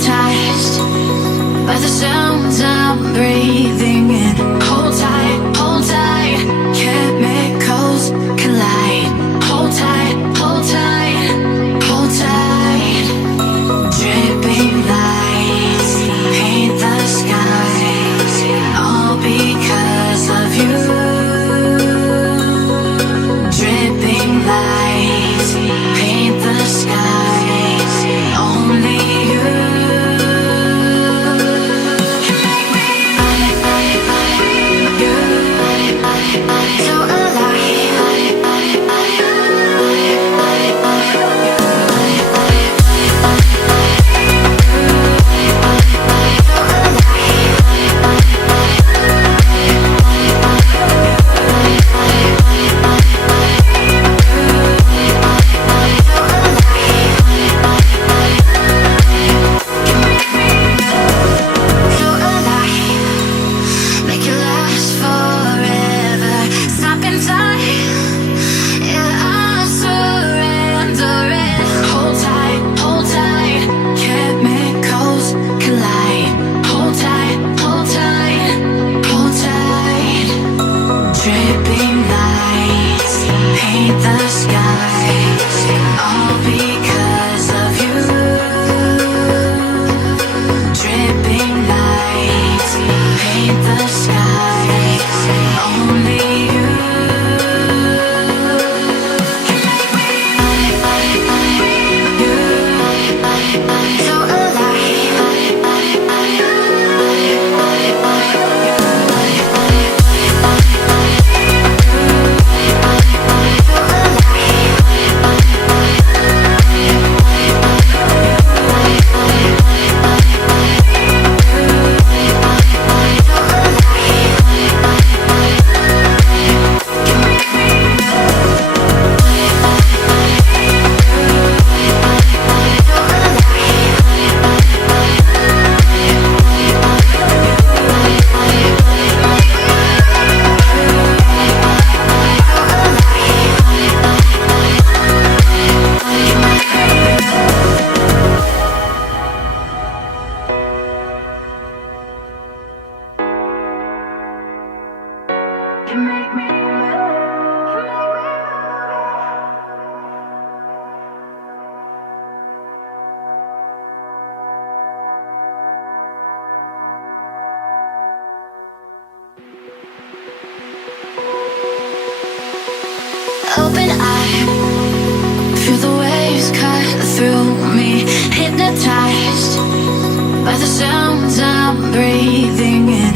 hypnotized by the sounds I'm breathing in. Hold tight, chemicals collide. Hold tight, hold tight, hold tight. Dripping lights paint the skies, all because of you. Dripping lights paint the skies, only you. So make it last forever. Stop in time. Yeah, I'm surrendering. Hold tight, chemicals collide. Hold tight, hold tight, hold tight. Dripping lights paint the skies, all because of you. Dripping lights paint the skies, only you. So you make me. Open eye, feel the waves cut through me. Hypnotized by the sounds I'm breathing in.